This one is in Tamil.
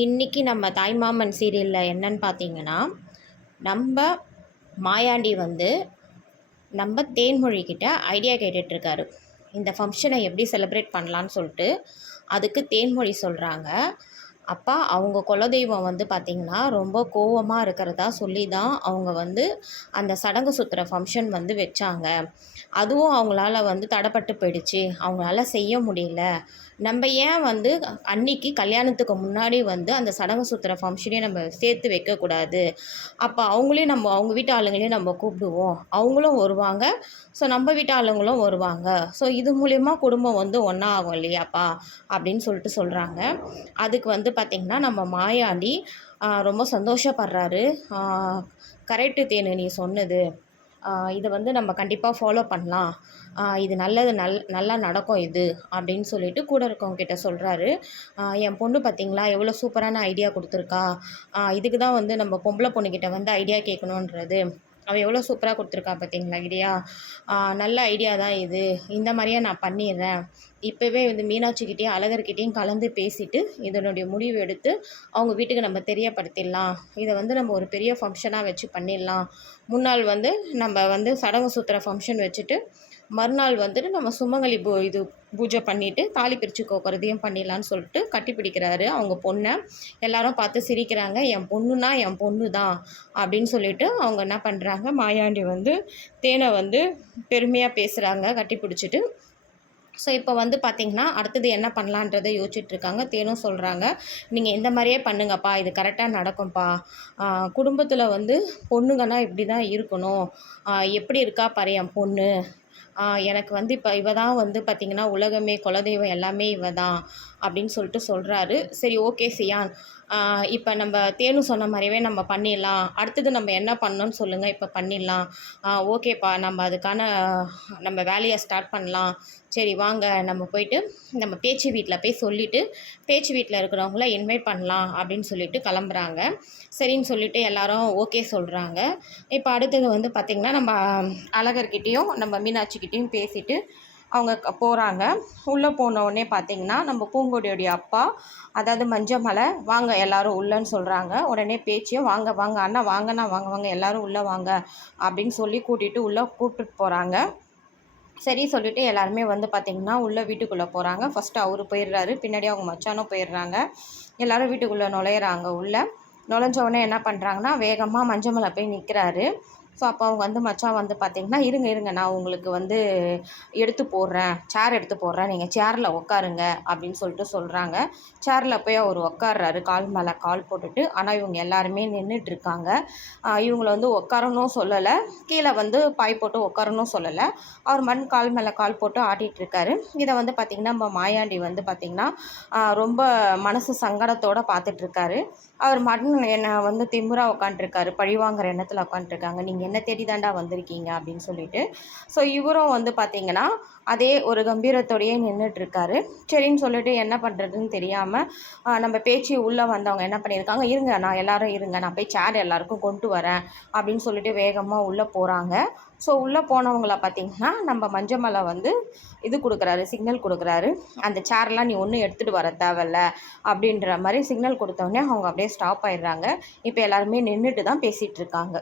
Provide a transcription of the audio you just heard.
இன்றைக்கி நம்ம தாய்மாமன் சீரியலில் என்னன்னு பார்த்தீங்கன்னா, நம்ம மாயாண்டி வந்து நம்ம தேன்மொழிக்கிட்ட ஐடியா கேட்டுட்ருக்காரு. இந்த ஃபங்க்ஷனை எப்படி செலிப்ரேட் பண்ணலான்னு சொல்லிட்டு அதுக்கு தேன்மொழி சொல்கிறாங்க. அப்பா அவங்க குலதெய்வம் வந்து பார்த்திங்கன்னா ரொம்ப கோவமாக இருக்கிறதா சொல்லி தான் அவங்க வந்து அந்த சடங்கு சுற்றுற ஃபங்க்ஷன் வந்து வச்சாங்க. அதுவும் அவங்களால வந்து தடைப்பட்டு போயிடுச்சு. அவங்களால செய்ய முடியல. நம்ம ஏன் வந்து அன்னைக்கு கல்யாணத்துக்கு முன்னாடி வந்து அந்த சடங்கு சுற்றுற ஃபங்க்ஷனையும் நம்ம சேர்த்து வைக்கக்கூடாது. அப்போ அவங்களையும் நம்ம அவங்க வீட்டு ஆளுங்களையும் நம்ம கூப்பிடுவோம். அவங்களும் வருவாங்க. ஸோ நம்ம வீட்டு ஆளுங்களும் வருவாங்க. ஸோ இது மூலிமா குடும்பம் வந்து ஒன்றா ஆகும் இல்லையாப்பா அப்படின்னு சொல்லிட்டு சொல்கிறாங்க. அதுக்கு வந்து பார்த்திங்கன்னா நம்ம மாயாண்டி ரொம்ப சந்தோஷப்படுறாரு. கரெக்டு தேனு நீ சொன்னது. இதை வந்து நம்ம கண்டிப்பாக ஃபாலோ பண்ணலாம். இது நல்லது நல்லா நடக்கும் இது அப்படின்னு சொல்லிட்டு கூட இருக்கவங்ககிட்ட சொல்கிறாரு. என் பொண்ணு பார்த்திங்களா எவ்வளோ சூப்பரான ஐடியா கொடுத்துருக்கா. இதுக்கு தான் வந்து நம்ம பொம்பளை பொண்ணுக்கிட்ட வந்து ஐடியா கேட்கணுன்றது. அவள் எவ்வளோ சூப்பராக கொடுத்துருக்கா பார்த்தீங்களா ஐடியா. நல்ல ஐடியா தான் இது. இந்த மாதிரியே நான் பண்ணிடுறேன். இப்போவே வந்து மீனாட்சிக்கிட்டேயும் அழகர்கிட்டையும் கலந்து பேசிவிட்டு இதனுடைய முடிவு எடுத்து அவங்க வீட்டுக்கு நம்ம தெரியப்படுத்திடலாம். இதை வந்து நம்ம ஒரு பெரிய ஃபங்க்ஷனாக வச்சு பண்ணிடலாம். முன்னாள் வந்து நம்ம வந்து சடங்கு சுற்றுற ஃபங்க்ஷன் வச்சுட்டு மறுநாள் வந்துட்டு நம்ம சுமங்கலி பூஜை பண்ணிவிட்டு தாலி பிரித்து கோக்குறதையும் பண்ணிடலான்னு சொல்லிட்டு கட்டி பிடிக்கிறாரு அவங்க பொண்ணை. எல்லாரும் பார்த்து சிரிக்கிறாங்க. என் பொண்ணுனா என் பொண்ணு தான் அப்படின்னு சொல்லிட்டு அவங்க என்ன பண்ணுறாங்க, மாயாண்டி வந்து தேனை வந்து பெருமையாக பேசுகிறாங்க கட்டி பிடிச்சிட்டு. ஸோ இப்போ வந்து பார்த்திங்கன்னா அடுத்தது என்ன பண்ணலான்றதை யோசிச்சுட்ருக்காங்க. தேனும் சொல்கிறாங்க, நீங்கள் இந்த மாதிரியே பண்ணுங்கப்பா, இது கரெக்டாக நடக்கும்ப்பா. குடும்பத்தில் வந்து பொண்ணுங்கன்னா இப்படி தான் இருக்கணும். எப்படி இருக்கா பாரு என் பொண்ணு. எனக்கு வந்து இப்போ இவ தான் வந்து பார்த்திங்கன்னா உலகமே, குலதெய்வம் எல்லாமே இவ தான் அப்படின்னு சொல்லிட்டு சொல்கிறாரு. சரி ஓகே சியான், இப்போ நம்ம தேனு சொன்ன மாதிரியே நம்ம பண்ணிடலாம். அடுத்தது நம்ம என்ன பண்ணணும்னு சொல்லுங்கள், இப்போ பண்ணிடலாம். ஓகேப்பா, நம்ம அதுக்கான நம்ம வேலையை ஸ்டார்ட் பண்ணலாம். சரி வாங்க நம்ம போயிட்டு நம்ம பேச்சு வீட்டில் போய் சொல்லிவிட்டு பேச்சு வீட்டில் இருக்கிறவங்கள இன்வைட் பண்ணலாம் அப்படின்னு சொல்லிட்டு கிளம்புறாங்க. சரின்னு சொல்லிவிட்டு எல்லாரும் ஓகே சொல்கிறாங்க. இப்போ அடுத்தது வந்து பார்த்திங்கன்னா நம்ம அழகர்கிட்டேயும் நம்ம மீனாட்சிக்கிட்டேயும் பேசிவிட்டு அவங்க போகிறாங்க. உள்ளே போனவுடனே பார்த்திங்கன்னா நம்ம பூங்கொடியோடைய அப்பா, அதாவது மஞ்சமலை, வாங்க எல்லோரும் உள்ளேன்னு சொல்கிறாங்க. உடனே பேச்சியும் வாங்க வாங்க அண்ணா வாங்கண்ணா வாங்க வாங்க எல்லோரும் உள்ளே வாங்க அப்படின்னு சொல்லி உள்ளே கூப்பிட்டுட்டு போகிறாங்க. சரி சொல்லிவிட்டு எல்லாருமே வந்து பார்த்திங்கன்னா உள்ளே வீட்டுக்குள்ளே போகிறாங்க. ஃபஸ்ட்டு அவர் போயிடுறாரு, பின்னாடி அவங்க மச்சானும் போயிடுறாங்க. எல்லோரும் வீட்டுக்குள்ளே நுழையிறாங்க. உள்ளே நுழைஞ்சவுடனே என்ன பண்ணுறாங்கன்னா வேகமாக மஞ்சமலை போய் நிற்கிறாரு. ஸோ அப்போ அவங்க வந்து மச்சான் வந்து பார்த்திங்கன்னா இருங்க நான் உங்களுக்கு வந்து சேர் எடுத்து போடுறேன், நீங்கள் சேரில் உட்காருங்க அப்படின்னு சொல்லிட்டு சொல்கிறாங்க. சேரில் போய் அவர் உட்கார்றாரு, கால் மேலே கால் போட்டுட்டு. ஆனால் இவங்க எல்லாருமே நின்றுட்டுருக்காங்க. இவங்கள வந்து உட்காரணும் சொல்லலை, கீழே வந்து பாய் போட்டு உட்காரணும் சொல்லலை. அவர் கால் மேலே கால் போட்டு ஆட்டிகிட்ருக்காரு. இதை வந்து பார்த்திங்கன்னா நம்ம மாயாண்டி வந்து பார்த்திங்கன்னா ரொம்ப மனசு சங்கடத்தோடு பார்த்துட்ருக்காரு. அவர் என்னை வந்து திமிராக உட்காண்ட்ருக்காரு, பழிவாங்கிற எண்ணத்தில் உட்காண்ட்ருக்காங்க. நீங்கள் என்ன தேடி தாண்டா வந்திருக்கீங்க அப்படின்னு சொல்லிட்டு. ஸோ இவரும் வந்து பார்த்திங்கன்னா அதே ஒரு கம்பீரத்தோடையே நின்றுட்டுருக்காரு. சரின்னு சொல்லிட்டு என்ன பண்ணுறதுன்னு தெரியாமல் நம்ம பேச்சு உள்ளே வந்தவங்க என்ன பண்ணியிருக்காங்க, இருங்க நான் எல்லோரும் இருங்க, நான் போய் சேர் எல்லாருக்கும் கொண்டு வரேன் அப்படின்னு சொல்லிட்டு வேகமாக உள்ளே போகிறாங்க. ஸோ உள்ளே போனவங்கள பார்த்திங்கன்னா நம்ம மஞ்சமலை வந்து சிக்னல் கொடுக்குறாரு. அந்த சேர்லாம் நீ ஒன்றும் எடுத்துகிட்டு வர தேவையில்ல அப்படின்ற மாதிரி சிக்னல் கொடுத்தோடனே அவங்க அப்படியே ஸ்டாப் ஆயிடுறாங்க. இப்போ எல்லாருமே நின்றுட்டு தான் பேசிகிட்ருக்காங்க.